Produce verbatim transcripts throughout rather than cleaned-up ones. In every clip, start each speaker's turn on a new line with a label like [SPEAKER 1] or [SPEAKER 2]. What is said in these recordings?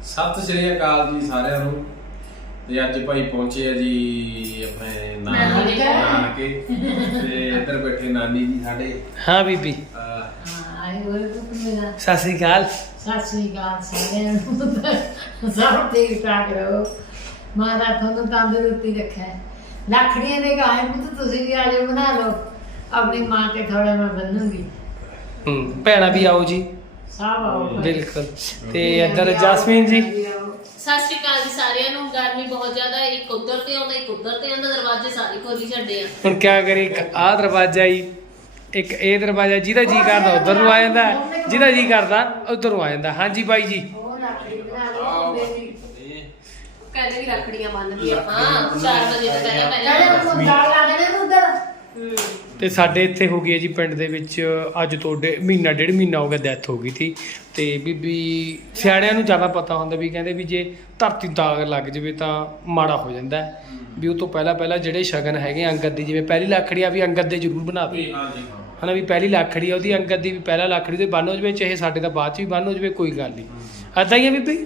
[SPEAKER 1] ਸਤਿ ਸ਼੍ਰੀ ਅਕਾਲ ਜੀ ਸਾਰਿਆਂ ਨੂੰ। ਤੇ ਅੱਜ ਭਾਈ ਪਹੁੰਚੇ ਆ ਜੀ ਆਪਣੇ ਨਾਨਕੇ ਨਾਨਕੇ ਤੇ ਇੱਧਰ ਬੈਠੇ ਨਾਨੀ ਜੀ ਸਾਡੇ।
[SPEAKER 2] ਹਾਂ ਬੀਬੀ
[SPEAKER 3] ਆਏ ਹੋਏ ਮੇਰਾ
[SPEAKER 2] ਸਤਿ ਸ੍ਰੀ ਅਕਾਲ।
[SPEAKER 3] ਸਤਿ ਸ੍ਰੀ ਅਕਾਲ ਸਾਰਿਆਂ ਨੂੰ। ਸਭ ਠੀਕ ਠਾਕ ਰਹੋ। ਮਾਤਾ ਤੁਹਾਨੂੰ ਤੰਦਰੁਸਤੀ ਰੱਖੇ। ਲੱਖੜੀਆਂ ਦੇ ਗਾਏ ਪੁੱਤ ਤੁਸੀਂ ਵੀ ਆਜੋ ਬਣਾ ਲਓ। ਆਪਣੀ ਮਾਂ ਕੇ ਥੋੜਾ ਮੈਂ ਬੰਨੂਗੀ।
[SPEAKER 2] ਹੂੰ ਭੈਣਾਂ ਵੀ ਆਓ ਜੀ।
[SPEAKER 3] ਸਭ ਆਓ
[SPEAKER 2] ਬਿਲਕੁਲ। ਤੇ ਇੱਧਰ ਜਸਮੀਨ ਜੀ।
[SPEAKER 4] ਸਤਿ ਸ਼੍ਰੀ ਅਕਾਲ ਜੀ ਸਾਰਿਆਂ ਨੂੰ। ਗਰਮੀ ਬਹੁਤ ਜ਼ਿਆਦਾ, ਇੱਕ ਉੱਧਰ ਤੇ ਆਉਂਦਾ ਇੱਕ ਉੱਧਰ ਤੇ ਆਉਂਦਾ, ਦਰਵਾਜ਼ੇ ਸਾਰੇ ਖੋਲੀ ਛੱਡੇ ਆ।
[SPEAKER 2] ਹੁਣ ਕਿਆ ਕਰੀ, ਇੱਕ ਆਹ ਦਰਵਾਜ਼ਾ ਹੀ, ਇੱਕ ਇਹ ਦਰਵਾਜ਼ਾ, ਜਿਹਦਾ ਜੀ ਕਰਦਾ ਉਧਰ ਨੂੰ ਆ ਜਾਂਦਾ, ਜਿਹਦਾ ਜੀ ਕਰਦਾ ਉਧਰ ਨੂੰ ਆ ਜਾਂਦਾ। ਹਾਂਜੀ ਬਾਈ ਜੀ।
[SPEAKER 3] ਉਹ ਲੱਕੜੀ ਬਣਾ ਲਓ ਬੇਬੀ।
[SPEAKER 4] ਕਹਿੰਦੇ ਵੀ ਰੱਖੜੀਆਂ ਬੰਨ੍ਹਦੀ ਆਪਾਂ ਚਾਰ ਵਜੇ ਤੋਂ ਪਹਿਲਾਂ
[SPEAKER 3] ਕਹਿੰਦੇ
[SPEAKER 4] ਪਹਿਲਾਂ।
[SPEAKER 3] ਉਹ ਦਾਲ ਲਾ ਦੇਣੇ ਨੂੰ ਉਧਰ।
[SPEAKER 4] ਹੂੰ
[SPEAKER 2] ਤੇ ਸਾਡੇ ਇੱਥੇ ਹੋ ਗਈ ਹੈ ਜੀ ਪਿੰਡ ਦੇ ਵਿੱਚ ਅੱਜ ਤੋਂ ਡੇ ਮਹੀਨਾ ਡੇਢ ਮਹੀਨਾ ਹੋ ਗਿਆ ਡੈਥ ਹੋ ਗਈ ਸੀ। ਤੇ ਬੀਬੀ ਸਿਆਣਿਆਂ ਨੂੰ ਜ਼ਿਆਦਾ ਪਤਾ ਹੁੰਦਾ ਵੀ ਕਹਿੰਦੇ ਵੀ ਜੇ ਧਰਤੀ ਦਾਗ ਲੱਗ ਜਾਵੇ ਤਾਂ ਮਾੜਾ ਹੋ ਜਾਂਦਾ ਹੈ। ਵੀ ਉਹ ਤੋਂ ਪਹਿਲਾਂ ਪਹਿਲਾਂ ਜਿਹੜੇ ਸ਼ਗਨ ਹੈਗੇ ਅੰਗਦ ਦੀ, ਜਿਵੇਂ ਪਹਿਲੀ ਲੱਖੜੀ ਆ ਵੀ ਅੰਗਦ ਦੇ ਜ਼ਰੂਰ ਬਣਾ ਦੇ ਹਨਾ, ਵੀ ਪਹਿਲੀ ਲੱਖੜੀ ਆ ਉਹਦੀ ਅੰਗਦ ਦੀ ਵੀ ਪਹਿਲਾ ਲੱਖੜੀ ਤੇ ਬੰਨ ਹੋ ਜਾਵੇ, ਚਾਹੇ ਸਾਡੇ ਦਾ ਬਾਅਦ ਚ ਵੀ ਬੰਨ ਹੋ ਜਾਵੇ, ਕੋਈ ਗੱਲ ਨਹੀਂ। ਏਦਾਂ ਹੀ ਆ ਬੀਬੀ।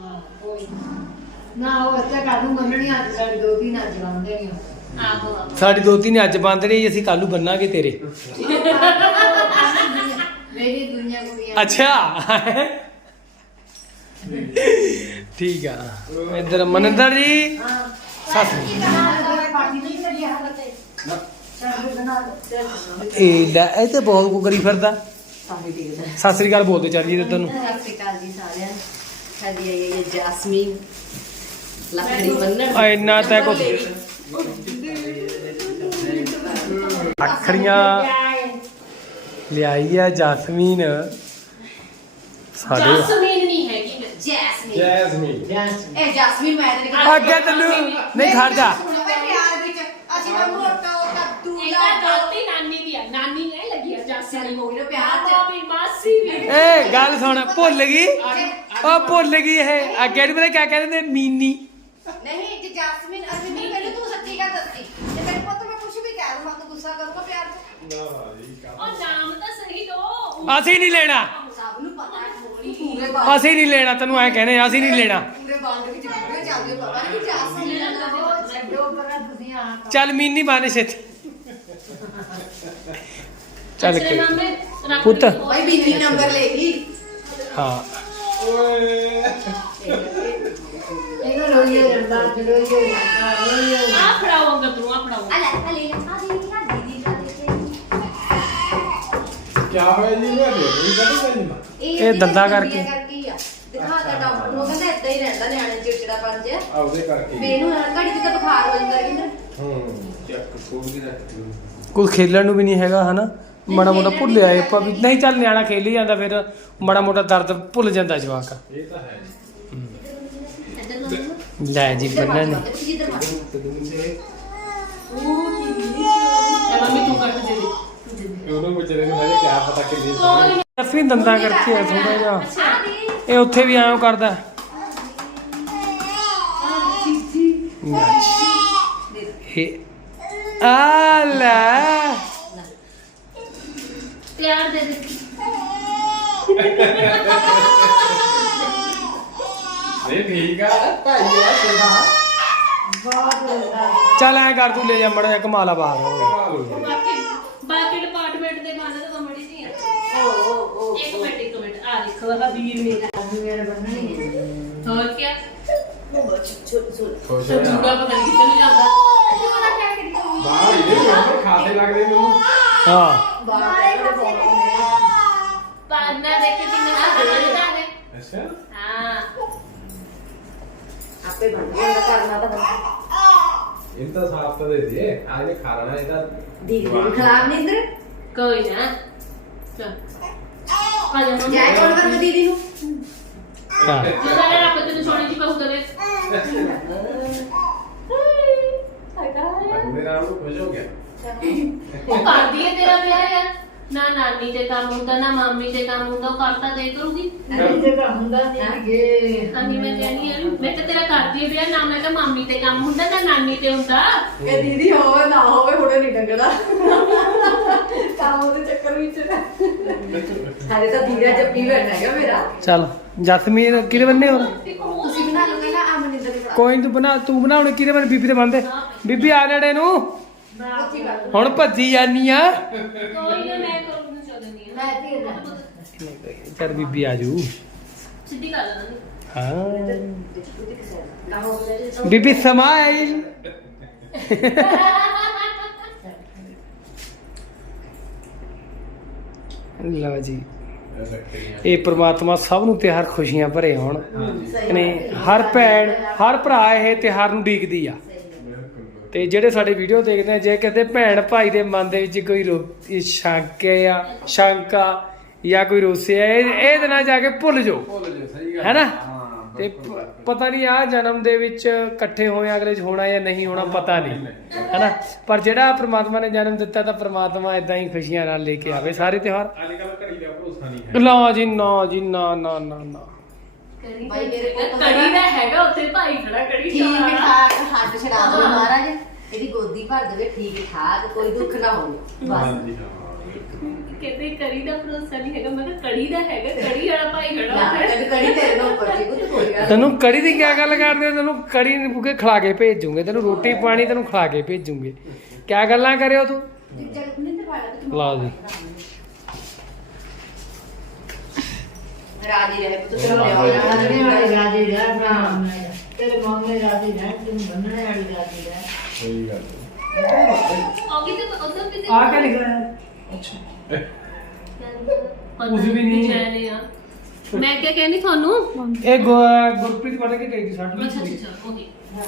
[SPEAKER 3] ਨਾ ਉਹ ਅੱਛਾ ਕਾਹਨੂੰ ਮੰਨਣੀ ਅੱਜ ਸਾਡੀ ਦੋ ਤਿੰਨ ਅੱਜ ਬੰਦੇ ਨਹੀਂ।
[SPEAKER 4] ਆਹੋ ਆਹੋ
[SPEAKER 2] ਸਾਡੀ ਦੋ ਤਿੰਨ ਅੱਜ ਬੰਦਣੀ, ਅਸੀਂ ਕੱਲ ਨੂੰ ਬੰਨਾਂਗੇ ਤੇਰੇ।
[SPEAKER 3] ਮੇਰੀ ਦੁਨੀਆ ਕੁੜੀਆਂ।
[SPEAKER 2] ਅੱਛਾ ਠੀਕ ਆ। ਇੱਧਰ ਮਨਿੰਦਰ ਜੀ ਸਤਿ ਸ੍ਰੀ ਇਹ ਲੈ ਇਹ ਤੇ ਬਹੁਤ ਕੁ ਕਰੀ ਫਿਰਦਾ। ਸਤਿ ਸ੍ਰੀ ਅਕਾਲ ਬੋਲਦੇ ਚੱਲ ਜੀ ਤੈਨੂੰ।
[SPEAKER 5] ਸਤਿ ਸ਼੍ਰੀ ਅਕਾਲ ਜੀ ਸਾਰਿਆਂ ਨੂੰ। ਸਾਡੀ ਆਈ ਹੈ ਜੈਸਮੀਨ ਲੱਕੜੀ ਬੰਨਣ।
[SPEAKER 2] ਆ ਇੰਨਾ ਤਾਂ ਕੁਛ ਅੱਖੜੀਆਂ ਲਿਆਈ ਆ ਜਸਮੀਨ ਸਾਡੇ।
[SPEAKER 4] ਜਸਮੀਨ ਨਹੀਂ ਹੈਗੀ
[SPEAKER 5] ਜੈਸਮੀਨ
[SPEAKER 1] ਜੈਸਮੀਨ
[SPEAKER 5] ਇਹ ਜੈਸਮੀਨ ਮੈਂ ਤੇ ਨਹੀਂ
[SPEAKER 2] ਅੱਗੇ ਤੈਨੂੰ ਨਹੀਂ ਖੜ ਜਾ।
[SPEAKER 5] ਪਿਆਰ ਵਿੱਚ ਅਸੀਂ ਤਾਂ ਮੋਟਾ ਉਹ ਕੱਦੂ
[SPEAKER 4] ਇਹ ਤਾਂ ਗਲਤੀ ਨਾਨੀ ਦੀ ਆ। ਨਾਨੀ ਨੇ ਲੱਗੀ ਆ ਜਸਮੀਨ
[SPEAKER 5] ਹੋ ਗਿਆ ਪਿਆਰ ਚ।
[SPEAKER 4] ਆਪਣੀ ਮਾਸੀ ਵੀ।
[SPEAKER 2] ਏ ਗੱਲ ਸੁਣ, ਭੁੱਲ ਗਈ ਉਹ ਭੁੱਲ ਗਈ। ਇਹ ਅੱਗੇ ਨਹੀਂ ਪਤਾ ਕਿਆ ਕਹਿੰਦੇ ਨੇ, ਮੀਨੀ।
[SPEAKER 5] ਨਹੀਂ ਜੇ ਜੈਸਮੀਨ ਅਸੀਂ ਨਹੀਂ ਪਹਿਲੇ ਤੂੰ ਸੱਚੀ ਗੱਲ ਦੱਸੀ ਤੇ ਮੇਰੇ ਪੁੱਤ ਮੈਂ ਕੁਝ ਵੀ ਕਹਿ ਦੂੰਗਾ ਤੂੰ ਗੁੱਸਾ ਕਰੂਗਾ ਪਿਆਰ ਚ।
[SPEAKER 4] ਉਹ ਨਾਮ ਤਾਂ ਸਹੀ ਦੋ।
[SPEAKER 2] ਅਸੀਂ ਨਹੀਂ ਲੈਣਾ,
[SPEAKER 5] ਸਭ ਨੂੰ ਪਤਾ ਹੈ ਥੋੜੀ ਪੂਰੇ ਬਾਲ
[SPEAKER 2] ਅਸੀਂ ਨਹੀਂ ਲੈਣਾ, ਤੈਨੂੰ ਐ ਕਹਿੰਦੇ ਅਸੀਂ ਨਹੀਂ ਲੈਣਾ।
[SPEAKER 5] ਪੂਰੇ ਬਾਲ ਦੇ ਵਿੱਚ ਵੀਡੀਓ ਚੱਲਦੀ ਪਤਾ ਨਹੀਂ ਜੈਸਮੀਨ
[SPEAKER 3] ਛੱਡੋ ਪਰਾਂ ਤੁਸੀਂ ਆ।
[SPEAKER 2] ਚੱਲ ਮੀਨੀ ਬਾਨੇ ਛੇਤੀ ਚੱਲ
[SPEAKER 4] ਅਛਰੇ
[SPEAKER 2] ਕੇ
[SPEAKER 4] ਮਾਮੇ ਰੱਖ
[SPEAKER 2] ਪੁੱਤ।
[SPEAKER 4] ਲਈ।
[SPEAKER 5] ਭਾਈ ਬੀਬੀ ਨੰਬਰ ਲੈ ਗਈ।
[SPEAKER 2] ਹਾਂ।
[SPEAKER 3] ਇਹਨੂੰ ਰੋਈਏ ਜਾਂਦਾ ਰੋਈਏ ਜਾਂਦਾ ਰੋਈਏ।
[SPEAKER 4] ਆ ਫੜਾਉਂਗਾ ਤੂੰ, ਆ ਫੜਾਉਂਗਾ।
[SPEAKER 5] ਆ ਲੈ ਆ ਲੈ ਆ ਦੀਦੀ ਆ ਦੀਦੀ ਦਾ ਦੇ
[SPEAKER 1] ਕੀ ਹੋਇਆ ਜੀ? ਮੈਂ ਨਹੀਂ ਪਤਾ ਜੀ।
[SPEAKER 2] ਇਹ ਦੰਦਾਂ ਕਰਕੇ।
[SPEAKER 5] ਦਿਖਾਤਾ ਡਾਕਟਰ ਨੂੰ, ਕਹਿੰਦਾ ਏਦਾਂ ਹੀ ਰਹਿੰਦਾ ਨਿਆਣੇ ਚਿੜਚਿੜਾ ਪੰਜ
[SPEAKER 1] ਆ ਉਹਦੇ ਕਰਕੇ
[SPEAKER 5] ਵੀ ਇਹਨੂੰ ਘੜੀ ਤੱਕ ਬੁਖਾਰ ਹੋ ਜਾਂਦਾ ਕਿੰਦਰ।
[SPEAKER 1] ਹੂੰ ਚੱਕ ਫੋਨ ਵੀ ਰੱਖ ਦਿਓ।
[SPEAKER 2] ਕੋਈ ਖੇਲਣ ਨੂੰ ਵੀ ਨਹੀਂ ਹੈਗਾ ਹਨਾ, ਮਾੜਾ ਮੋਟਾ ਭੁੱਲਿਆ ਏ ਆਪਾਂ ਵੀ ਨਹੀਂ। ਚੱਲ ਨਿਆਣਾ ਖੇਲ ਹੀ ਜਾਂਦਾ, ਫਿਰ ਮਾੜਾ ਮੋਟਾ ਦਰਦ ਭੁੱਲ ਜਾਂਦਾ ਜਵਾਕ।
[SPEAKER 1] ਇਹ ਤਾਂ ਹੈ
[SPEAKER 4] ਇੱਧਰ ਨੂੰ।
[SPEAKER 2] ਲੈ ਜੀ ਬੰਨਣ ਨੇ।
[SPEAKER 5] ਜਿੱਧਰ ਮਾਰ
[SPEAKER 4] ਲੈ ਮੰਮੀ ਤੂੰ ਕੱਟ ਦੇ ਦੇ।
[SPEAKER 1] ਉਹਨੂੰ ਵਿਚਾਰੇ ਨੂੰ ਹਜੇ ਕਿਆ ਪਤਾ ਕਿੰਨੀ
[SPEAKER 4] ਕੋਈ ਨੀ।
[SPEAKER 2] ਅਸੀਂ ਦੰਦਾਂ ਕਰਕੇ ਆ ਥੋੜਾ ਜਿਹਾ।
[SPEAKER 4] ਅੱਛਾ ਦੀ
[SPEAKER 2] ਇਹ ਉੱਥੇ ਵੀ ਆਇਓ ਕਰਦਾ। ਇਹ ਆ ਲੈ
[SPEAKER 4] ਪਿਆਰ ਦੇ ਦੇ।
[SPEAKER 1] ਇਹ ਠੀਕ ਆ ਭਾਈ ਆ ਸੇਵਾ।
[SPEAKER 2] ਚੱਲ ਐ ਕਰ, ਤੂੰ ਲੈ ਜਾ ਮੜਾ ਜਿਹਾ ਕਮਾਲਾ ਬਾਹਰ।
[SPEAKER 4] ਬਾਕੀ ਬਾਕੀ ਡਿਪਾਰਟਮੈਂਟ ਦੇ ਬਾਰੇ ਤਾਂ ਮੜੀ ਨਹੀਂ ਆ। ਓ ਓ ਇੱਕ ਮਿੰਟ ਇੱਕ ਮਿੰਟ ਆ ਦੇਖੋ ਆ ਵੀਰ ਮੇਰਾ
[SPEAKER 3] ਮੇਰੇ ਬੰਨਣੀ ਹੈ।
[SPEAKER 4] ਹੋਰ ਕੀ
[SPEAKER 1] ਖੁਸ਼
[SPEAKER 4] ਤਾਂ
[SPEAKER 1] ਹੋਇਆ
[SPEAKER 4] ਜੂੜਾ ਪਤਾ ਨਹੀਂ ਕਿੱਧਰ ਨੂੰ ਜਾਂਦਾ।
[SPEAKER 1] ਬਾਹਰ ਇਹਦੇ ਵੀ ਉਹਦੇ ਖਾਤੇ ਲੱਗਦੇ ਮੈਨੂੰ।
[SPEAKER 2] ਹਾਂ
[SPEAKER 4] ਪਾਰਨਾ ਦੇਖ ਕੇ ਕਿੰਨਾ ਸਾਰਾ ਲੱਗਦਾ ਹੈ।
[SPEAKER 1] ਅੱਛਾ
[SPEAKER 4] ਹਾਂ
[SPEAKER 5] ਆਪੇ ਬਣ ਜਾਂਦਾ ਕਰਨਾ ਤਾਂ
[SPEAKER 1] ਇਹ ਤਾਂ ਸਾਫ ਤਾਂ ਦੇ ਦੇ। ਆ ਜੇ ਖਾਣਾ ਇਹਦਾ
[SPEAKER 5] ਦੀਦੀ ਨੂੰ ਖਰਾਬ ਨਹੀਂ ਇੰਦਰ
[SPEAKER 4] ਕੋਈ ਨਾ ਚਲ ਆ ਜਾ ਮੰਮੀ।
[SPEAKER 5] ਜਾਇ ਕੋਲ ਕਰ ਦੀਦੀ ਨੂੰ।
[SPEAKER 2] ਹਾਂ
[SPEAKER 4] ਜੋ ਸਾਰੇ ਰੱਬ ਤੈਨੂੰ ਸੋਹਣੀ ਜੀ ਕਹੂ ਕਰੇ।
[SPEAKER 1] ਮੇਰਾ ਉਹ ਖੁਸ਼ ਹੋ ਗਿਆ।
[SPEAKER 4] ਉਹ ਕਰਦੀ ਹੈ ਤੇਰਾ ਵਿਆਹ ਯਾਰ। ਨਾ ਨਾਨੀ ਤੇ ਕੰਮ ਹੁੰਦਾ ਨਾ ਮਾਮੀ ਤੇ ਕੰਮ ਹੁੰਦਾ, ਉਹ ਕਰਤਾ ਦੇ ਕਰੂਗੀ।
[SPEAKER 3] ਨਹੀਂ ਜੇ ਤਾਂ ਹੁੰਦਾ ਨਹੀਂ ਗੇ।
[SPEAKER 4] ਹਾਂਜੀ ਮੈਂ ਕਹਿੰਦੀ ਆ ਮੈਂ ਤਾਂ ਤੇਰਾ ਕਰਦੀ ਵਿਆਹ, ਨਾ ਮੈਂ ਤਾਂ ਮਾਮੀ ਤੇ ਕੰਮ ਹੁੰਦਾ ਨਾ ਨਾਨੀ ਤੇ ਹੁੰਦਾ।
[SPEAKER 5] ਕਿ ਦੀਦੀ ਹੋਵੇ ਨਾ ਹੋਵੇ ਹੁਣੇ ਨਹੀਂ ਡੰਗਦਾ ਕੰਮ ਦੇ ਚੱਕਰ ਵਿੱਚ ਹਾਲੇ ਤਾਂ ਧੀਰਾ ਜੱਪੀ ਬੈਠਾ ਹੈਗਾ ਮੇਰਾ।
[SPEAKER 2] ਚੱਲ ਜਸਮੀਨ ਕਿਹਦੇ ਬੰਨੇ ਹੋ?
[SPEAKER 4] ਇੱਕ ਹੋਰ
[SPEAKER 2] ਕੋਈ ਨੀ ਤੂੰ ਬਣਾ ਤੂੰ ਬਣਾਉਣੇ ਕਿਹਦੇ ਬਣ ਬੀਬੀ ਦੇ ਬੰਦੇ ਬੀਬੀ ਆ ਨੇੜੇ ਨੂੰ
[SPEAKER 5] ਉੱਥੇ ਕਰ ਲਓ।
[SPEAKER 2] ਹੁਣ ਭੱਜੀ ਜਾਨੀ ਆ
[SPEAKER 4] ਕੋਈ ਨਾ ਮੈਂ ਕਰੂੰ ਚੱਲਣੀ ਆ
[SPEAKER 3] ਮੈਂ ਧੀਏ ਦਾ
[SPEAKER 2] ਚੱਲ ਬੀਬੀ ਆ ਜੂ
[SPEAKER 4] ਸਿੱਧੀ ਕਰ ਲੈਣੀ
[SPEAKER 2] ਹਾਂ ਬੀਬੀ ਸਮਾਈਲ ਲਓ ਜੀ ਇਹ ਪ੍ਰਮਾਤਮਾ ਸਭ ਨੂੰ ਤਿਉਹਾਰ ਖੁਸ਼ੀਆਂ ਭਰੇ ਹੋਣ ਨੇ ਹਰ ਭੈਣ ਹਰ ਭਰਾ ਇਹ ਤਿਉਹਾਰ ਨੂੰ ਉਡੀਕਦੀ ਆ ਤੇ ਜਿਹੜੇ ਸਾਡੇ ਵੀਡੀਓ ਦੇਖਦੇ ਆ ਜੇ ਕਿਤੇ ਭੈਣ ਭਾਈ ਦੇ ਮਨ ਦੇ ਵਿੱਚ ਕੋਈ ਰੋ ਸ਼ੰਕ ਆ ਸ਼ੰਕਾ ਜਾਂ ਕੋਈ ਰੋਸੇ ਆ ਇਹ ਇਹ ਦਿਨਾਂ ਜਾ ਕੇ ਭੁੱਲ ਜਾਓ
[SPEAKER 1] ਭੁੱਲ ਜਾ ਸਹੀ ਗੱਲ
[SPEAKER 2] ਹੈਨਾ
[SPEAKER 1] ਹਾਂ
[SPEAKER 2] ਤੇ ਪ- ਪਤਾ ਨਹੀਂ ਆ ਜਨਮ ਦੇ ਵਿੱਚ ਇਕੱਠੇ ਹੋਏ ਅਗਲੇ 'ਚ ਹੋਣਾ ਜਾਂ ਨਹੀਂ ਹੋਣਾ ਪਤਾ ਨਹੀਂ ਹੈਨਾ ਪਰ ਜਿਹੜਾ ਪ੍ਰਮਾਤਮਾ ਨੇ ਜਨਮ ਦਿੱਤਾ ਤਾਂ ਪ੍ਰਮਾਤਮਾ ਇਦਾਂ ਹੀ ਖੁਸ਼ੀਆਂ ਨਾਲ ਲੈ ਕੇ ਆਵੇ ਸਾਰੇ ਤਿਉਹਾਰ
[SPEAKER 1] ਅੱਜ ਕੱਲ ਘੜੀ ਦਾ ਭਰੋਸਾ ਨਹੀਂ ਹੈ
[SPEAKER 2] ਨਾ ਜੀ ਨਾ ਜੀ ਨਾ ਨਾ ਨਾ ਨਾ
[SPEAKER 4] ਕਰੀ
[SPEAKER 5] ਭਾਈ ਮੇਰੇ ਕੋਲ
[SPEAKER 4] ਕੜੀ ਦਾ ਹੈਗਾ ਉੱਥੇ ਭਾਈ ਖੜਾ ਕੜੀ
[SPEAKER 5] ਠੀਕ
[SPEAKER 4] ਖਾਣਾ।
[SPEAKER 5] ਠਾਕ ਹੱਥ ਛੜਾ ਦੋ ਮਹਾਰਾਜ ਇਹਦੀ ਗੋਦੀ ਭਰ ਦੇਵੇ ਠੀਕ ਠਾਕ ਕੋਈ ਦੁੱਖ ਨਾ ਹੋਵੇ ਬਸ
[SPEAKER 1] ਹਾਂਜੀ ਹਾਂ
[SPEAKER 4] ਕਹਿੰਦੇ ਕੜੀ ਦਾ ਭਰੋਸਾ ਨਹੀਂ ਹੈਗਾ ਮੈਂ ਕਿਹਾ ਕੜੀ ਦਾ ਹੈਗਾ ਕੜੀ ਵਾਲਾ ਭਾਈ ਖੜਾ
[SPEAKER 5] ਨਾ
[SPEAKER 4] ਉੱਥੇ।
[SPEAKER 5] ਕਦੀ ਕੜੀ ਤੇਰੇ ਨਾਲ ਉੱਪਰ ਜੀ ਕੋਈ ਕੋਈ ਗੱਲ
[SPEAKER 2] ਤੈਨੂੰ ਕੜੀ ਦੀ ਕਿਆ ਗੱਲ ਕਰਦੇ ਹੋ ਤੈਨੂੰ ਕੜੀ ਨੂੰ ਕੇ ਖਿਲਾ ਕੇ ਭੇਜੂਗੇ ਤੈਨੂੰ ਰੋਟੀ ਪਾਣੀ ਤੈਨੂੰ ਖਿਲਾ ਕੇ ਭੇਜੂਗੇ ਕਿਆ ਗੱਲਾਂ ਕਰਿਓ ਤੂੰ
[SPEAKER 5] ਨਹੀਂ ਜਗ ਨਹੀਂ ਤੇ ਪਾਇਆ ਤੂੰ
[SPEAKER 2] ਲਓ ਜੀ
[SPEAKER 5] ਰਾਜੀ ਰਹੇ ਪੁੱਤ ਤੇਰਾ
[SPEAKER 3] ਰਾਜੇ ਵਾਲੀ
[SPEAKER 5] ਲਿਆ
[SPEAKER 3] ਰਾਜੀ ਰਹਿ ਭਰਾ ਤੇਰੇ ਮਾਮੇ ਰਾਜੀ ਰਹਿ ਤੂੰ ਬੰਨਣੇ ਵਾਲੀ ਰਾਜੀ ਰਹਿ
[SPEAKER 1] ਸਹੀ ਗੱਲ
[SPEAKER 4] ਉਹ ਕਿਤੇ ਉਧਰ ਕਿਤੇ
[SPEAKER 2] ਆ ਕੇ ਲਿਖਿਆ ਕੁਝ ਵੀ ਨਹੀਂ।
[SPEAKER 4] ਜਾਣੇ ਆ ਮੈਂ ਕਿਆ ਕਹਿੰਦੀ ਤੁਹਾਨੂੰ
[SPEAKER 2] ਇਹ ਗੁ- ਗੁਰਪ੍ਰੀਤ ਪੜ ਕੇ ਗਈ ਸੀ ਸਾਡੀ
[SPEAKER 4] ਅੱਛਾ ਅੱਛਾ ਓਕੇ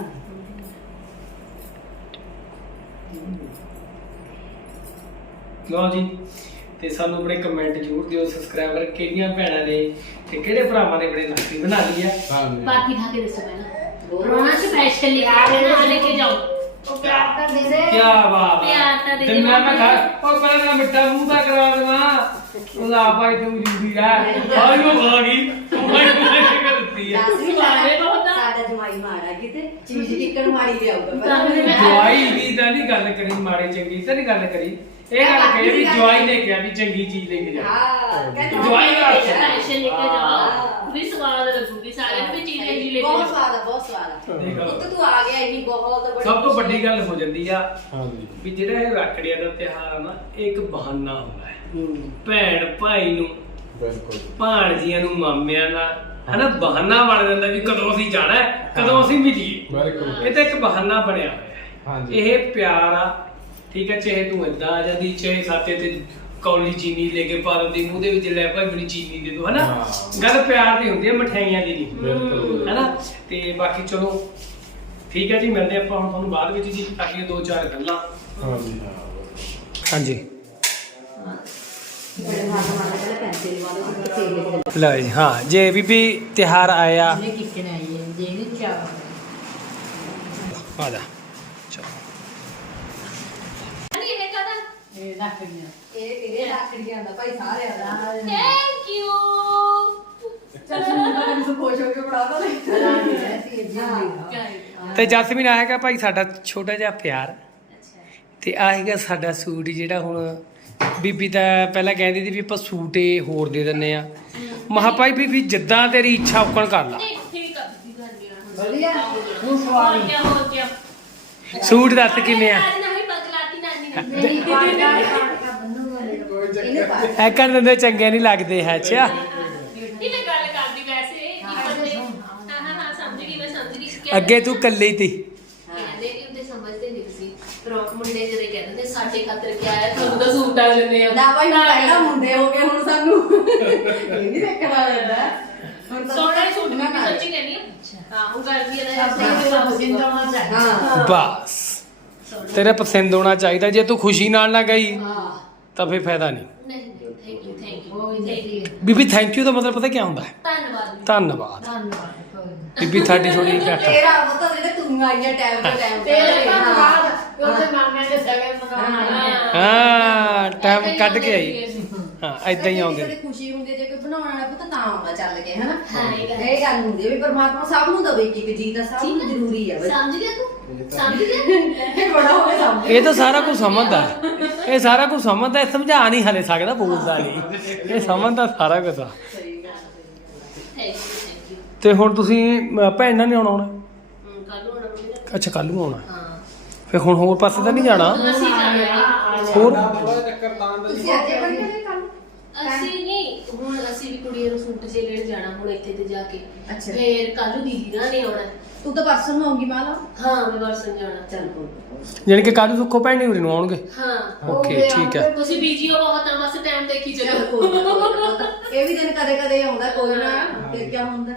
[SPEAKER 2] ਲਓ ਜੀ ਤੇ ਸਾਨੂੰ ਆਪਣੇ ਕਮੈਂਟ ਜ਼ਰੂਰ ਦਿਓ ਸਬਸਕ੍ਰਾਈਬਰ ਕਿਹੜੀਆਂ ਭੈਣਾਂ ਨੇ ਤੇ ਕਿਹੜੇ ਭਰਾਵਾਂ ਨੇ ਬੜੇ ਲੱਕੀ ਬਣਾ ਲਈ ਆ
[SPEAKER 1] ਹਾਂਜੀ
[SPEAKER 4] ਬਾਕੀ ਖਾ ਕੇ ਦੱਸੋ ਪਹਿਲਾਂ ਰੋਣਾ ਸਪੈਸ਼ਲ ਲਿਖਾ ਕੇ ਨਾ ਲੈ ਕੇ ਜਾਓ
[SPEAKER 3] ਉਹ ਪਿਆਰ ਤਾਂ ਦੇ ਦੇ
[SPEAKER 2] ਕੀ ਬਾਤ
[SPEAKER 4] ਪਿਆਰ ਤਾਂ ਦੇ ਦੇ
[SPEAKER 2] ਮੈਂ ਮੈਂ ਖਾ
[SPEAKER 4] ਮਾਮਾ।
[SPEAKER 2] ਉਹ ਪਹਿਲਾਂ ਮੈਂ ਮਿੱਠਾ ਮੂੰਹ ਦਾ ਕਰਾ ਦੇਵਾਂ ਉਹ ਆ ਭਾਈ ਤੂੰ ਜੂਦੀ ਰਹਿ ਆਇਓ ਆ ਗਈ ਉਹ ਭਾਈ ਮੈਂ ਦਿੱਤੀ ਆ
[SPEAKER 4] ਸਵਾਲੇ ਬਹੁਤ ਆ।
[SPEAKER 5] ਸਾਡਾ ਜਮਾਈ ਮਾਰਾ ਕਿਤੇ ਚੀਜ਼ ਕਿੱਕਣ ਮਾਰੀ ਲਿਆਊਗਾ
[SPEAKER 4] ਸਾਨੂੰ ਮੈਂ-
[SPEAKER 2] ਜਵਾਈ ਦੀ ਤਾਂ ਨਹੀਂ ਗੱਲ ਕਰੀ ਮਾੜੀ ਚੰਗੀ ਤਾਂ ਨਹੀਂ ਗੱਲ ਕਰੀ ਇਹ ਗੱਲ ਕਰੀ ਵੀ ਜਵਾਈ ਨੇ ਕਿਹਾ ਵੀ ਚੰਗੀ ਚੀਜ਼ ਲੈ ਕੇ ਜਾ
[SPEAKER 5] ਹਾਂ ਕਹਿੰਦਾ
[SPEAKER 2] ਜਵਾਈ ਦਾ
[SPEAKER 4] ਸਪੈਸ਼ਲ ਲੈ ਕੇ ਜਾਓ
[SPEAKER 5] ਹਾਂ।
[SPEAKER 4] ਵੀ ਸਵਾਦ ਲੱਗੂਗੀ ਸਾਰਿਆਂ ਨੂੰ ਵੀ ਚੀਜ਼ ਇਹ ਲੈ ਕੇ
[SPEAKER 5] ਬਹੁਤ
[SPEAKER 4] ਜਾਓ
[SPEAKER 5] ਸਵਾਦ ਆ ਬਹੁਤ ਸਵਾਦ ਆ
[SPEAKER 2] ਦੇਖੋ।
[SPEAKER 5] ਪੁੱਤ ਤੂੰ ਆ ਗਿਆ ਇਹ ਬਹੁਤ ਬੜੀ
[SPEAKER 2] ਸਭ ਤੋਂ ਵੱਡੀ ਗੱਲ ਹੋ ਜਾਂਦੀ ਆ
[SPEAKER 1] ਹਾਂਜੀ
[SPEAKER 2] ਵੀ ਜਿਹੜਾ ਇਹ ਰੱਖੜੀਆਂ ਦਾ ਤਿਉਹਾਰ ਆ ਨਾ ਇਹ ਇੱਕ ਬਹਾਨਾ ਹੁੰਦਾ ਹੈ
[SPEAKER 5] ਹੂੰ।
[SPEAKER 2] ਭੈਣ ਭਾਈ ਨੂੰ
[SPEAKER 1] ਬਿਲਕੁਲ
[SPEAKER 2] ਭਾਣਜੀਆਂ ਨੂੰ ਮਾਮਿਆਂ ਨਾਲ ਹਨਾ ਬਹਾਨਾ ਬਣ ਜਾਂਦਾ ਵੀ ਕਦੋਂ ਅਸੀਂ ਜਾਣਾ ਹੈ ਕਦੋਂ ਅਸੀਂ ਮਿਲੀਏ
[SPEAKER 1] ਬਿਲਕੁਲ
[SPEAKER 2] ਇਹ ਤਾਂ ਇੱਕ ਬਹਾਨਾ ਬਣਿਆ ਹੋਇਆ ਹੈ
[SPEAKER 1] ਹਾਂਜੀ
[SPEAKER 2] ਇਹ ਪਿਆਰ ਆ ਠੀਕ ਹੈ ਚਾਹੇ ਤੂੰ ਏਦਾਂ ਆ ਜਾਂਦੀ ਚਾਹੇ ਸਾਤੇ ਤੇ ਕੌਲੀ ਚੀਨੀ ਲੈ ਕੇ ਪਾ ਦਿੰਦੀ ਮੂੰਹ ਦੇ ਵਿੱਚ ਲੈ ਭਾਈ ਮੈਨੂੰ ਚੀਨੀ ਦੇ ਦੋ ਹਨਾ
[SPEAKER 1] ਹਾਂ।
[SPEAKER 2] ਗੱਲ ਪਿਆਰ ਦੀ ਹੁੰਦੀ ਹੈ ਮਠਿਆਈਆਂ ਦੀ ਨਹੀਂ
[SPEAKER 1] ਬਿਲਕੁਲ
[SPEAKER 2] ਹੈਨਾ ਤੇ ਬਾਕੀ ਚਲੋ ਠੀਕ ਹੈ ਜੀ ਮਿਲਦੇ ਆਪਾਂ ਹੁਣ ਤੁਹਾਨੂੰ ਬਾਅਦ ਵਿੱਚ ਜੀ ਅਗਲੀਆਂ ਦੋ ਚਾਰ ਗੱਲਾਂ
[SPEAKER 1] ਹਾਂਜੀ ਹਾਂ
[SPEAKER 2] ਹਾਂਜੀ
[SPEAKER 5] ਬੜੇ ਮਾਰ ਮਾਰ ਪਹਿਲਾਂ ਪੈਨਸਿਲ ਵਾਲੇ ਤੇ ਤੇਲ ਲਿਖ
[SPEAKER 2] ਲਓ ਜੀ ਹਾਂ ਜੇ ਬੀਬੀ ਤਿਹਾਰ ਆਇਆ
[SPEAKER 3] ਇਹ ਕਿੱਥੇ ਆਈ ਹੈ ਜੇ ਨਹੀਂ ਚਾਹ
[SPEAKER 2] ਆ ਜਾ ਚਲੋ
[SPEAKER 4] ਨਹੀਂ ਇਹ ਕਹਦਾ
[SPEAKER 3] ਇਹ ਰੱਖ ਲਿਆ
[SPEAKER 5] ਇਹ ਤੇਰੇ ਰੱਖੜੀਆਂ ਦਾ ਭਾਈ ਸਾਰਿਆਂ ਦਾ
[SPEAKER 4] ਥੈਂਕ ਯੂ
[SPEAKER 5] ਚੱਲ ਮੈਨੂੰ ਤਾਂ ਖੁਸ਼ ਹੋ ਕੇ ਬੜਾ ਦੋ
[SPEAKER 3] ਰਾਜੀ ਰਹਿ ਧੀਏ ਜੀ
[SPEAKER 2] ਤੇ ਜਸਮੀਨ ਆਏਗਾ ਭਾਈ ਸਾਡਾ ਛੋਟਾ ਜਿਹਾ ਪਿਆਰ ਤੇ ਆਏਗਾ ਸਾਡਾ ਸੂਟ ਜਿਹੜਾ ਹੁਣ ਬੀਬੀ ਤਾਂ ਪਹਿਲਾਂ ਕਹਿੰਦੀ ਸੀ ਵੀ ਆਪਾਂ ਸੂਟ ਹੀ ਹੋਰ ਦੇ ਦਿੰਨੇ ਆ ਮਹਾ ਭਾਈ ਬੀਬੀ ਜਿੱਦਾਂ ਤੇਰੀ ਇੱਛਾ ਉਕਣ ਕਰ ਲਾ
[SPEAKER 4] ਨਹੀਂ ਠੀਕ ਆ ਵੀ ਕਰ ਗਿਆ
[SPEAKER 3] ਵਧੀਆ ਤੂੰ
[SPEAKER 4] ਹੋਰ
[SPEAKER 3] ਸਵਾਰੀ
[SPEAKER 4] ਕੀ ਹੋਰ ਕੀ
[SPEAKER 2] ਸੂਟ ਦੱਸ ਕਿਵੇਂ ਆ
[SPEAKER 4] ਨਹੀਂ ਬਦਲਾਤੀ ਨਾਨੀ ਨੇ
[SPEAKER 3] ਨਹੀਂ ਪਾਟਾ ਪਾਟਾ ਬੰਨੂ ਵਾਲੇ
[SPEAKER 5] ਇਹਨੇ ਪਾ
[SPEAKER 2] ਐ ਕਰ ਦਿੰਦੇ ਚੰਗੇ ਨਹੀਂ ਲੱਗਦੇ ਹੈ ਅੱਛਾ
[SPEAKER 4] ਇਹ ਮੈਂ ਗੱਲ ਕਰਦੀ ਵੈਸੇ ਇੱਕ ਬੰਦੇ ਹਾਂ ਹਾਂ ਹਾਂ ਸਮਝ ਗਈ ਮੈਂ ਸਮਝ ਗਈ ਕਹਿੰਦੇ
[SPEAKER 2] ਅੱਗੇ ਤੂੰ ਕੱਲੀ ਤੀ
[SPEAKER 4] ਕਹਿੰਦੇ ਕਿ ਉਹਦੇ ਸਮਝਦੇ ਨਹੀਂ ਸੀ ਪਰ ਮੁੰਡੇ ਜਿਹੜੇ ਕਹਿੰਦੇ ਨੇ ਸਾਡੇ ਖਾਤਰ ਕੀ ਆਇਆ ਤੁਹਾਨੂੰ ਤਾਂ ਸੂਟ ਆ ਜੰਨੇ ਆ
[SPEAKER 5] ਨਾ ਭਾਈ ਹੁਣ ਪਹਿਲਾਂ ਮੁੰਡੇ ਹੋ ਗਏ ਹੁਣ ਸਾਨੂੰ ਇਹ ਨਹੀਂ ਦੇਖਣਾ ਪੈਂਦਾ ਹੁਣ ਤਾਂ
[SPEAKER 4] ਸੋਹਣਾ ਹੀ ਸੂਟ ਮੈਂ
[SPEAKER 5] ਨਾ, ਨਾ।
[SPEAKER 4] ਸੱਚੀ ਕਹਿੰਦੀ ਆ ਹਾਂ ਉਹ ਕਰਦੀ ਹੈ
[SPEAKER 3] ਸਭ ਤੋਂ ਪਸੰਦ ਆਉਣਾ ਚਾਹੀਦਾ
[SPEAKER 5] ਹਾਂ
[SPEAKER 2] ਬਸ ਤੇਰੇ ਪਸੰਦ ਹੋਣਾ ਚਾਹੀਦਾ ਜੇ ਤੂੰ ਖੁਸ਼ੀ ਨਾਲ ਨਾ ਗਈ
[SPEAKER 3] ਹਾਂ
[SPEAKER 2] ਤਾਂ ਫੇਰ ਫਾਇਦਾ ਨਹੀਂ
[SPEAKER 4] ਨਹੀਂ ਥੈਂਕ ਯੂ ਥੈਂਕ ਯੂ
[SPEAKER 3] ਉਹ ਵੀ ਦੇਖੀ
[SPEAKER 2] ਬੀਬੀ ਥੈਂਕ ਯੂ ਦਾ ਮਤਲਬ ਪਤਾ ਕੀ ਹੁੰਦਾ ਹੈ
[SPEAKER 4] ਧੰਨਵਾਦ
[SPEAKER 2] ਧੰਨਵਾਦ
[SPEAKER 3] ਧੰਨਵਾਦ ਕੋਈ ਨੀ।
[SPEAKER 2] ਬੀਬੀ ਤੁਹਾਡੀ ਥੋੜੀ ਘੱਟ
[SPEAKER 5] ਤੇਰਾ ਪਤਾ ਜਿਹੜੇ ਤੂੰ ਆਈਆਂ ਟਾਈਮ ਤੋਂ ਟਾਈਮ
[SPEAKER 3] ਤੇਰੇ ਧੰਨਵਾਦ ਉਹਦੇ ਮਾਮਿਆਂ ਦੇ ਸਗੇ ਮਨਾਉਣਾ
[SPEAKER 2] ਹਾਂ ਟਾਈਮ ਕੱਢ ਕੇ ਆਈ ਹਾਂ ਐਦਾਂ ਹੀ ਆਉਂਦੇ ਨੇ।
[SPEAKER 5] ਖੁਸ਼ੀ ਹੁੰਦੀ ਹੈ, ਜੇ ਕੋਈ ਬਣਾਉਣ ਵਾਲਾ ਪੁੱਤ ਤਾਂ ਆਉਂਦਾ ਚੱਲ ਕੇ ਹਨਾ
[SPEAKER 4] ਹਾਂ, ਇਹ ਗੱਲ
[SPEAKER 5] ਇਹ ਗੱਲ ਹੁੰਦੀ ਹੈ ਵੀ ਪਰਮਾਤਮਾ ਸਭ ਨੂੰ ਦਵੇ ਇੱਕ ਇੱਕ ਜੀ ਦਾ ਸਭ ਨੂੰ ਜ਼ਰੂਰੀ ਹੈ ਬਈ
[SPEAKER 4] ਸਮਝ ਗਿਆ ਤੂੰ ਸਮਝ ਗਿਆ
[SPEAKER 5] ਇਹ ਬੜਾ ਹੋ ਗਿਆ ਸਭ
[SPEAKER 2] ਇਹ ਤਾਂ ਸਾਰਾ ਕੁਝ ਸਮਝਦਾ ਹੈ। ਇਹ ਸਾਰਾ ਕੁਝ ਸਮਝਦਾ ਹੈ, ਸਮਝਾ ਨਹੀਂ ਹਲੇ ਸਕਦਾ ਬੋਲਦਾ ਨਹੀਂ ਇਹ ਸਮਝਦਾ ਸਾਰਾ ਕੁਝ ਆ।
[SPEAKER 5] ਸਹੀ ਗੱਲ
[SPEAKER 4] ਥੈਂਕ ਯੂ ਥੈਂਕ ਯੂ
[SPEAKER 2] ਤੇ ਹੁਣ ਤੁਸੀਂ ਅਹ, ਭੈਣ ਨਾਲ ਨਹੀਂ ਆਉਣਾ ਹੁਣ ਅੱਛਾ ਕੱਲ ਨੂੰ ਆਉਣਾ
[SPEAKER 4] ਹਾਂ
[SPEAKER 2] ਫਿਰ ਹੁਣ ਹੋਰ ਪਾਸੇ ਤਾਂ ਨਹੀਂ ਜਾਣਾ
[SPEAKER 4] ਅਸੀਂ ਜਾਣਾ
[SPEAKER 2] ਹੋਰ
[SPEAKER 1] ਥੋੜਾ ਚੱਕਰ ਲਾਉਣ ਦਾ
[SPEAKER 5] ਤੁਸੀਂ ਅੱਜ ਬਣ ਕੇ ਕੰਮ
[SPEAKER 4] ਅਸੀਂ ਨਹੀਂ ਹੁਣ ਅਸੀਂ ਵੀ ਕੁੜੀਆਂ ਨੂੰ ਸੂਟ ਜੇ ਲੈਣ ਜਾਣਾ ਹੁਣ ਇੱਥੇ ਤੇ ਜਾ ਕੇ
[SPEAKER 5] ਅੱਛਾ।
[SPEAKER 4] ਫੇਰ ਕੱਲ ਨੂੰ ਦੀਦੀ ਨਾਲ ਨਹੀਂ ਆਉਣਾ
[SPEAKER 5] ਤੂੰ ਤਾਂ ਪਰਸੋਂ ਨੂੰ ਆਉਂਗੀ ਮਾਲਾ
[SPEAKER 4] ਹਾਂ ਮੈਂ ਬਰਸਨ ਜਾਣਾ
[SPEAKER 5] ਚੱਲ ਕੋਈ
[SPEAKER 2] ਯਾਨੀ ਕਿ ਕੱਲ ਨੂੰ ਸੁੱਖੋ ਭੈਣ ਨਹੀਂ ਉਰੇ ਨੂੰ ਆਉਣਗੇ
[SPEAKER 4] ਹਾਂ
[SPEAKER 2] ਓਕੇ ਠੀਕ ਹੈ
[SPEAKER 4] ਤੁਸੀਂ ਬੀਜੀ ਹੋ ਬਹੁਤ ਆ ਬਸ ਟਾਈਮ ਦੇਖੀ
[SPEAKER 5] ਚੱਲ
[SPEAKER 4] ਚੱਲੋ
[SPEAKER 5] ਕੋਈ ਨਾ, ਕੋਈ ਨਾ। ਇਹ ਵੀ ਦਿਨ ਕਦੇ ਕਦੇ ਆਉਂਦਾ ਕੋਈ ਨਾ ਫਿਰ ਕੀ ਹੁੰਦਾ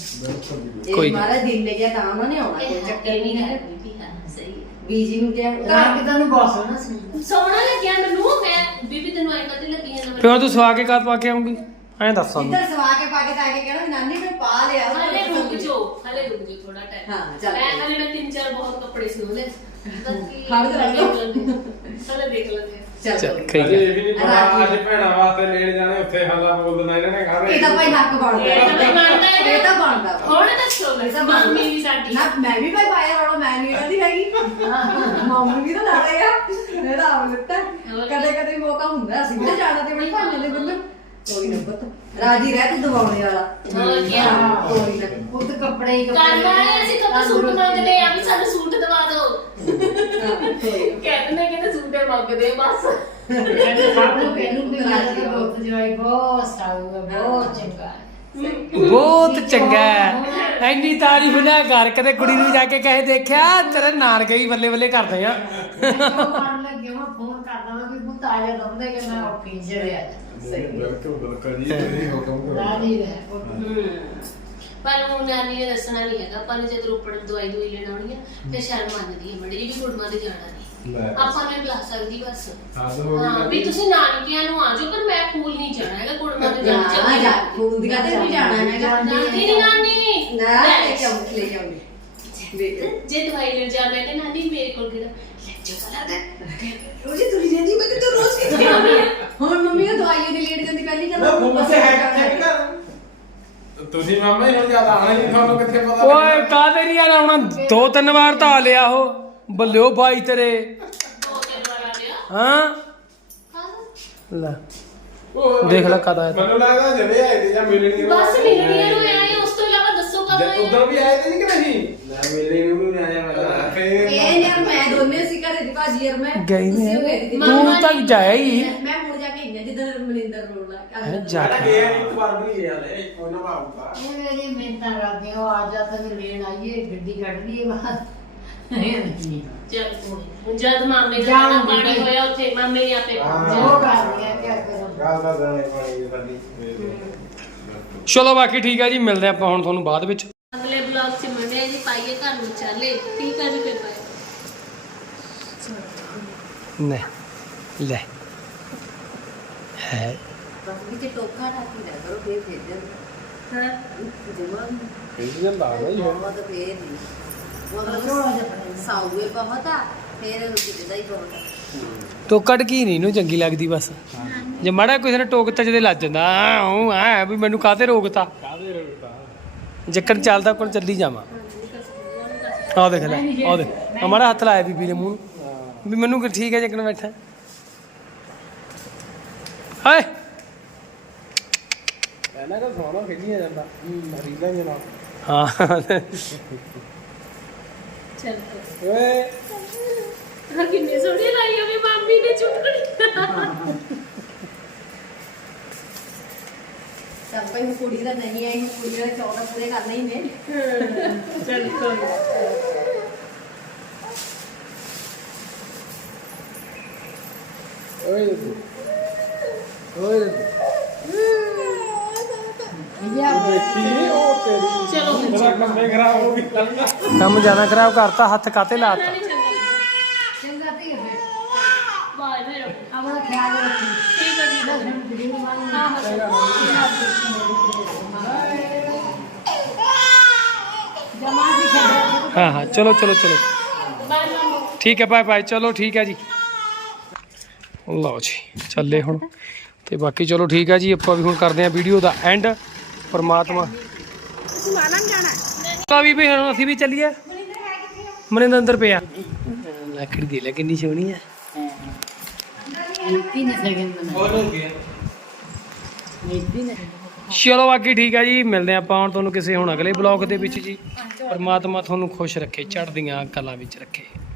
[SPEAKER 2] ਕੋਈ
[SPEAKER 5] ਕੋਈ
[SPEAKER 2] ਨਾ।
[SPEAKER 5] ਮਾਰਾ ਦਿਨ ਲੈ ਗਿਆ ਤਾਂ ਉਹਨਾਂ ਨੇ ਆਉਣਾ ਕੋਈ
[SPEAKER 4] ਇਹ
[SPEAKER 5] ਚੱਕਰ
[SPEAKER 4] ਚੱਕਰ
[SPEAKER 5] ਨਹੀਂ
[SPEAKER 4] ਨਹੀਂ
[SPEAKER 5] ਹੈ
[SPEAKER 4] ਹੈ ਬੀਬੀ ਹਾਂ ਸਹੀ ਹੈ
[SPEAKER 5] ਬੀਜੀ ਨੂੰ ਕਿਹਾ
[SPEAKER 3] ਰਾਤ ਕਿਦਾਂ ਨੂੰ ਬਹੁਤ ਸੋਹਣਾ ਸੀ
[SPEAKER 4] ਸੋਹਣਾ ਲੱਗਿਆ ਮੈਨੂੰ ਮੈਂ ਬੀਬੀ ਤੈਨੂੰ ਐਂ ਕਦੇ ਲੱਗੀ ਜਾਂਦਾ
[SPEAKER 2] ਫਿਰ ਹੁਣ ਤੂੰ ਸਵਾ ਕੇ ਕਾਤ ਪਾ ਕੇ ਆਉਂਗੀ ਐਂ ਦੱਸ ਸਾਨੂੰ
[SPEAKER 5] ਇੱਧਰ ਸਵਾ ਕੇ ਪਾ ਕੇ ਤਾਂ ਆ ਕੇ ਕਹਿਣਾ ਵੀ ਨਾਨੀ ਮੈਂ ਪਾ ਲਿਆ
[SPEAKER 4] ਹਲੇ ਰੁਕ ਜੋ ਹਲੇ ਰੁਕ ਜੋ ਥੋੜਾ ਟਾਈਮ
[SPEAKER 5] ਹਾਂ, ਚੱਲ।
[SPEAKER 4] ਮੈਂ ਹਲੇ ਮੈਂ ਤਿੰਨ ਚਾਰ ਬਹੁਤ ਕੱਪੜੇ ਸਿਉ ਲਏ ਬਾਕੀ
[SPEAKER 5] ਖੜ ਜਾ,
[SPEAKER 4] ਦੇਖ ਲੈਂਦੇ ਹਲੇ ਦੇਖ ਲੈਂਦੇ
[SPEAKER 5] ਚੱਲ
[SPEAKER 2] ਚੱਲ
[SPEAKER 5] ਕੋਈ
[SPEAKER 2] ਠੀਕ
[SPEAKER 1] ਅਜੇ
[SPEAKER 2] ਹੈ
[SPEAKER 1] ਇਹ ਵੀ ਨਹੀਂ ਪਤਾ ਅੱਜ ਭੈਣਾਂ ਵਾਸਤੇ ਲੈਣ ਜਾਣੇ ਉੱਥੇ ਹਾਲਾ ਬੋਲ ਦੇਣਾ ਇਹਨਾਂ ਨੇ ਘਰ
[SPEAKER 5] ਇਹ ਤਾਂ ਭਾਈ ਹੱਕ ਬਣਦਾ
[SPEAKER 4] ਇਹ ਤਾਂ ਭਾਈ ਬਣਦਾ ਹੈ।
[SPEAKER 5] ਇਹ ਤਾਂ ਬਣਦਾ ਵਾ।
[SPEAKER 4] ਹੁਣ ਦੱਸੋ ਮੈਂ
[SPEAKER 5] ਤਾਂ
[SPEAKER 4] ਮੰਮੀ ਵੀ ਸਾਡੀ
[SPEAKER 5] ਨਾ ਮੈਂ ਵੀ ਭਾਈ ਪਾਇਆ ਰੋਣਾ ਮੈਂ ਨਹੀਂ ਇਹਦੀ ਹੈਗੀ ਮੰਮੀ ਵੀ ਤਾਂ ਲਾ ਲਿਆ ਇਹਦਾ ਆਉ ਲੱਤਾ ਕਦੇ ਕਦੇ ਮੌਕਾ ਹੁੰਦਾ ਅਸੀਂ ਵੀ ਤਾਂ ਜਾਣਾ ਤੇ ਬੜੀ ਭਾਣੇ ਦੇ ਬੰਦੇ ਕੋਈ ਨਾ ਪੁੱਤ ਰਾਜੀ ਰਹਿ ਤੂੰ ਦਵਾਉਣੇ ਵਾਲਾ
[SPEAKER 4] ਹੋਰ ਕੀ
[SPEAKER 5] ਹਾਂ, ਕੋਈ ਨਾ
[SPEAKER 3] ਖੁਦ ਕੱਪੜੇ ਹੀ
[SPEAKER 4] ਕਰਨ ਵਾਲੇ ਅਸੀਂ ਕਦੋਂ ਸੂਟ ਮੰਗਦੇ ਆ ਵੀ ਸਾਨੂੰ ਸੂਟ ਦਵਾ ਦਿਓ
[SPEAKER 5] ਹਾਂ, ਕੋਈ ਨਾ।
[SPEAKER 4] ਕਹਿੰਦੇ ਨੇ ਕਹਿੰਦੇ ਸੂਟੇ ਮੰਗਦੇ ਆ ਬਸ
[SPEAKER 3] ਕਹਿੰਦੇ ਸਭ ਨੂੰ ਪਹਿਲੂ ਵੀ ਮੇਰਾ ਤਾਂ ਦੋਸਤ ਜਵਾਈ ਬਹੁਤ ਸਾਊ ਹੈ ਬਹੁਤ ਚੰਗਾ ਹੈ
[SPEAKER 2] ਬਹੁਤ ਚੰਗਾ ਹੈ ਐਨੀ ਤਾਰੀਫ ਨਾ ਕਰ ਕਦੇ ਕੁੜੀ ਨੂੰ ਜਾ ਕੇ ਕਹੇ ਦੇਖਿਆ ਤੇਰੇ ਨਾਨਕੇ ਹੀ ਬੱਲੇ ਬੱਲੇ ਕਰਦੇ ਆ
[SPEAKER 3] ਮੈਂ ਕਿਉਂ ਮਾਰਨ ਲੱਗੀ ਮੈਂ ਫੋਨ ਕਰਦਾ ਮੈਂ ਵੀ ਪੁੱਤ ਆ ਜਾ ਦੰਦੇ ਕਿ ਮੈਂ ਔਖੀ ਜਿਹੜੇ ਆ ਜਾ
[SPEAKER 1] ਬਿਲਕੁਲ ਬਿਲਕੁਲ ਜੀ ਤੁਸੀਂ ਹੁਕਮ ਕਰੋ
[SPEAKER 3] ਰਾਜੀ ਰਹਿ ਪੁੱਤ।
[SPEAKER 4] ਹਮ। ਪਰ ਉਹ ਨਾਨੀ ਨੇ ਦੱਸਣਾ ਨਹੀਂ ਹੈਗਾ ਆਪਾਂ ਨੂੰ ਜਦ ਰੋਪੜ ਦਵਾਈ ਦਵਾਈ ਲੈਣ ਆਉਣੀ ਆ ਤੇ ਸ਼ਰਮ ਮੰਨਦੀ ਹੈ ਬੜੀ ਜੀ ਵੀ ਗੁੜਮਾ ਤੇ ਜਾਣਾ ਨਹੀਂ
[SPEAKER 1] ਲੈ
[SPEAKER 4] ਆਪਾਂ ਨੇ ਬੁਲਾ ਸਕਦੀ ਬਸ
[SPEAKER 1] ਹੱਦ ਹੋ
[SPEAKER 4] ਹਾਂ ਵੀ
[SPEAKER 1] ਗਈ
[SPEAKER 4] ਤੁਸੀਂ ਨਾਨਕਿਆਂ ਨੂੰ ਆ ਜਾਓ ਪਰ ਮੈਂ ਫੂਲ ਨਹੀਂ ਜਾਣਾ ਹੈਗਾ ਗੁੜਮਾ ਤੇ ਜਾਣਾ
[SPEAKER 5] ਜਾ
[SPEAKER 4] ਚਾਹੀਦਾ
[SPEAKER 5] ਜਾ ਫੋਨ ਦੀ ਕਦੇ ਨਹੀਂ ਜਾਣਾ ਹੈਗਾ
[SPEAKER 4] ਨਾਨੀ ਨੀ ਨਾਨੀ
[SPEAKER 5] ਨਾ
[SPEAKER 4] ਲੈ।
[SPEAKER 5] ਲੈ ਕੇ ਆਉਂਗੀ ਲੈ ਜਾਉਂਗੀ ਦੇਖ
[SPEAKER 4] ਜੇ ਦਵਾਈ ਲੈਣ ਜਾ ਮੈਂ ਕਿ ਨਾਨੀ ਮੇਰੇ ਕੋਲ ਕਿਹੜਾ ਲੈ ਜਾ ਚਲਾ ਦੇ
[SPEAKER 5] ਰੋਜ਼ ਤੁਰੀ ਜਾਂਦੀ ਮੈਂ ਕਿ ਤੂੰ ਰੋਜ਼ ਕਿੱਥੇ ਆਉਂਦੀ ਹੈ ਹੁਣ ਮੰਮੀ ਨੇ ਦਵਾਈਆਂ ਦੀ ਲੇਟ ਜਾਂਦੀ ਪਹਿਲੀ
[SPEAKER 1] ਨਾ
[SPEAKER 5] ਜਦੋਂ
[SPEAKER 1] ਫੋਨ ਸੇ ਹੈ ਚੈੱਕ ਕਰ ਤੁਸੀਂ ਮਾਮਾ ਹੀ ਹੁਣ ਜ਼ਿਆਦਾ ਆਣਾ ਨਹੀਂ ਤੁਹਾਨੂੰ ਕਿੱਥੇ ਪਤਾ
[SPEAKER 2] ਓਏ ਕਾਹਦੇ ਨਹੀਂ ਆਣਾ ਹੁਣ ਦੋ ਤਿੰਨ ਵਾਰ ਤਾਂ ਆ ਲਿਆ ਉਹ ਬੱਲਿਓ ਭਾਈ ਤੇਰੇ
[SPEAKER 4] ਦੋ ਤਿੰਨ ਵਾਰ ਆ ਗਿਆ
[SPEAKER 2] ਹਾਂ
[SPEAKER 4] ਹਾਂ
[SPEAKER 2] ਲੈ
[SPEAKER 1] ਉਹ
[SPEAKER 2] ਦੇਖ ਲੈ ਕਦ ਆਇਆ ਤਾਂ।
[SPEAKER 1] ਮੈਨੂੰ ਲੱਗਦਾ ਜਦੇ ਆਏ ਤੇ ਜਾਂ ਮਿਲਣੀ
[SPEAKER 4] ਬਸ ਮਿਲਣੀਆਂ ਨੂੰ ਆਏ ਉਸ ਤੋਂ ਇਲਾਵਾ ਦੱਸੋ ਕਦੋਂ ਆਏ
[SPEAKER 1] ਉਦੋਂ ਵੀ ਆਏ ਤੇ ਨਹੀਂ ਕਿ ਨਹੀਂ ਮੈਂ ਮਿਲਣੀ ਨੂੰ ਵੀ ਆਇਆ ਮੈਂ ਫੇਰ
[SPEAKER 5] ਇਹ ਯਾਰ ਮੈਂ ਦੋਨੇ ਸੀ ਘਰੇ ਦੀ ਭਾਜੀ ਯਾਰ ਮੈਂ
[SPEAKER 2] ਗਈ ਨੇ।
[SPEAKER 5] ਤੁਸੀਂ ਗਏ ਸੀ।
[SPEAKER 2] ਤੂੰ ਤਾਂ ਜਾਇਆ ਹੀ
[SPEAKER 5] ਮੈਂ ਮੁੜ ਜਾ ਕੇ ਇੰਨੇ ਜਿੱਦਣ ਮਨਿੰਦਰ ਰੋਲ
[SPEAKER 2] ਹੈਂ, ਜਾ
[SPEAKER 1] ਮੈਂ ਗਿਆ ਇੱਕ ਵਾਰ ਵੀ ਗਿਆ ਲੈ ਕੋਈ ਨਾ ਬਾਬੂਗਾ
[SPEAKER 3] ਇਹ ਮੇਰੀ ਮਿਹਨਤਾਂ ਕਰਦੀਆਂ ਉਹ ਆ ਜਾ ਤਾਂ ਲੈਣ ਆਈਏ ਗੱਡੀ ਕੱਢ ਲਈਏ ਬਾਹਰ ਇਹ ਨਹੀਂ
[SPEAKER 4] ਜਦ ਹੁਣ ਜਦ ਮਾਮੇ ਦਾ
[SPEAKER 3] ਜਾਣ
[SPEAKER 4] ਖਾਣਾ
[SPEAKER 3] ਦੀ
[SPEAKER 4] ਪਾਣੀ
[SPEAKER 3] ਭਾਈ।
[SPEAKER 4] ਹੋਇਆ ਉੱਥੇ ਮਾਮੇ ਨੇ ਆਪੇ
[SPEAKER 1] ਹਾਂ।
[SPEAKER 3] ਜੋ ਕਰਦੀਆਂ ਕਿਆ ਕਰਾਂ
[SPEAKER 1] ਗੱਲ ਦਾ ਜਾਣੇ ਪਾਣੀ ਸਾਡੀ
[SPEAKER 2] ਚਲੋ ਬਾਕੀ ਠੀਕ ਹੈ ਜੀ ਮਿਲਦੇ ਆਪਾਂ ਹੁਣ ਤੁਹਾਨੂੰ ਬਾਅਦ ਵਿੱਚ
[SPEAKER 4] ਅਗਲੇ ਬਲੌਗ 'ਚ ਮਿਲਦੇ ਆ ਜੀ ਪਾਈਏ ਘਰ ਨੂੰ ਚੱਲੇ ਠੀਕ ਆ ਜੀ ਫਿਰ ਬਾਏ
[SPEAKER 2] ਨਹੀਂ ਲੈ ਹੈ
[SPEAKER 5] ਬਸ ਵਿੱਚ ਟੋਕਾ ਰੱਖੀ ਲੈ ਕਰੋ ਫੇਰ ਫੇਰ ਦੇ
[SPEAKER 4] ਹਾਂ
[SPEAKER 5] ਜਮਨ
[SPEAKER 1] ਇਹ ਜਾਂਦਾ ਨਹੀਂ
[SPEAKER 5] ਬਹੁਤ ਫੇਰ ਨਹੀਂ ਮਤਲਬ ਸਾਊਏ ਬਹੁਤ ਆ ਫੇਰ ਕਿਤੇ ਦਾ ਹੀ ਬਹੁਤ ਆ
[SPEAKER 2] ਤੋ ਕੱਢ ਕੀ ਨਹੀਂ ਨੂੰ ਚੰਗੀ ਲੱਗਦੀ ਬਸ ਜੇ ਮਾੜਾ ਕਿਸੇ ਨੇ ਟੋਕਤਾ ਜਦੇ ਲੱਜ ਜਾਂਦਾ ਆ ਉਹ ਆ ਵੀ ਮੈਨੂੰ ਕਾਹਤੇ ਰੋਕਤਾ
[SPEAKER 1] ਕਾਦੇ ਰੋਕਦਾ
[SPEAKER 2] ਜੱਕਣ ਚੱਲਦਾ ਕੋਣ ਚੱਲੀ ਜਾਵਾਂ ਆਹ ਦੇਖ ਲੈ ਆਹ ਦੇਖ ਹਮਾਰਾ ਹੱਥ ਲਾਇਆ ਬੀਬੀ ਨੇ ਮੂੰਹ ਨੂੰ। ਵੀ ਮੈਨੂੰ ਕਿ ਠੀਕ ਹੈ ਜੱਕਣ ਬੈਠਾ ਹਾਏ
[SPEAKER 1] ਇਹਨਾਂ ਦਾ ਸੋਨਾ ਖੇਡੀਆਂ ਜਾਂਦਾ ਰੀਲਾਂ ਦੇ ਨਾਲ
[SPEAKER 2] ਹਾਂ
[SPEAKER 4] ਚੱਲ
[SPEAKER 1] ਓਏ
[SPEAKER 4] ਹਾਂ ਕਿੰਨੀ ਸੋਹਣੀ ਲਾਈ ਹੋਵੇ ਮਾਮੀ ਨੇ ਚੁਟਕੜੀ
[SPEAKER 5] ਚੱਲ ਭਾਈ ਹੁਣ ਕੁੜੀ ਦਾ ਨਹੀਂ ਆਈ ਹੁਣ ਕੁੜੀ ਦਾ ਚੌਦਾਂ ਪੂਰੇ ਕਰਨੇ ਹੀ ਨੇ
[SPEAKER 4] ਚੱਲ ਕੋਈ
[SPEAKER 1] ਓਏ ਓਏ ਦੇਖੀ ਉਹ ਤੇਰੀ
[SPEAKER 4] ਚਲੋ
[SPEAKER 1] ਬੜਾ ਕੰਮੇ ਖਰਾਬ ਹੋ ਗਿਆ
[SPEAKER 2] ਕੰਮ ਜਾਣਾ ਖਰਾਬ ਕਰਤਾ ਹੱਥ ਕਾਤੇ ਲਾਤਾ
[SPEAKER 4] ਨਹੀਂ ਚੰਗਾ
[SPEAKER 3] ਚੰਗਾ ਧੀਏ ਫਿਰ
[SPEAKER 4] ਬਾਏ ਬਾਏ
[SPEAKER 3] ਆਪਣਾ ਖਿਆਲ ਰੱਖੀ
[SPEAKER 4] ਠੀਕ ਹੈ ਜੀ
[SPEAKER 3] ਦਸ ਮਿੰਟ ਦੀ ਮਾਨੀ
[SPEAKER 4] ਹਾਂ ਹਾਂ
[SPEAKER 3] ਜਮਾ ਦੀ ਛੱਡ
[SPEAKER 2] ਹਾਂ ਹਾਂ ਚਲੋ ਚਲੋ ਚਲੋ
[SPEAKER 4] ਬਾਏ ਮਾਮੂ
[SPEAKER 2] ਠੀਕ ਹੈ ਬਾਏ ਬਾਏ ਚਲੋ ਠੀਕ ਹੈ ਜੀ ਲਓ ਜੀ ਚੱਲੇ ਹੁਣ ਤੇ ਬਾਕੀ ਚਲੋ ਠੀਕ ਹੈ ਜੀ ਆਪਾਂ ਵੀ ਹੁਣ ਕਰਦੇ ਹਾਂ ਵੀਡੀਓ ਦਾ ਐਂਡ ਪਰਮਾਤਮਾ ਤਾਂ ਵੀ ਵੀ ਹੁਣ ਅਸੀਂ ਵੀ ਚੱਲੀਏ ਮਨਿੰਦਰ ਅੰਦਰ ਪਿਆ ਲੱਕੜੀ ਦੇ ਲੈ ਕਿੰਨੀ ਸੋਹਣੀ ਹੈ
[SPEAKER 3] तीन सेकंड में
[SPEAKER 1] ਹੋਰ ਹੋ ਗਿਆ
[SPEAKER 3] नहीं तीन
[SPEAKER 2] ਚਲੋ ਬਾਕੀ ਠੀਕ ਆ ਜੀ, ਮਿਲਦੇ ਆਪਾਂ ਹੁਣ ਤੁਹਾਨੂੰ ਕਿਸੇ ਹੁਣ ਅਗਲੇ ਬਲੌਗ ਦੇ ਵਿੱਚ ਜੀ। ਪਰਮਾਤਮਾ ਤੁਹਾਨੂੰ ਖੁਸ਼ ਰੱਖੇ, ਚੜ੍ਹਦੀਆਂ ਕਲਾਂ ਵਿੱਚ ਰੱਖੇ।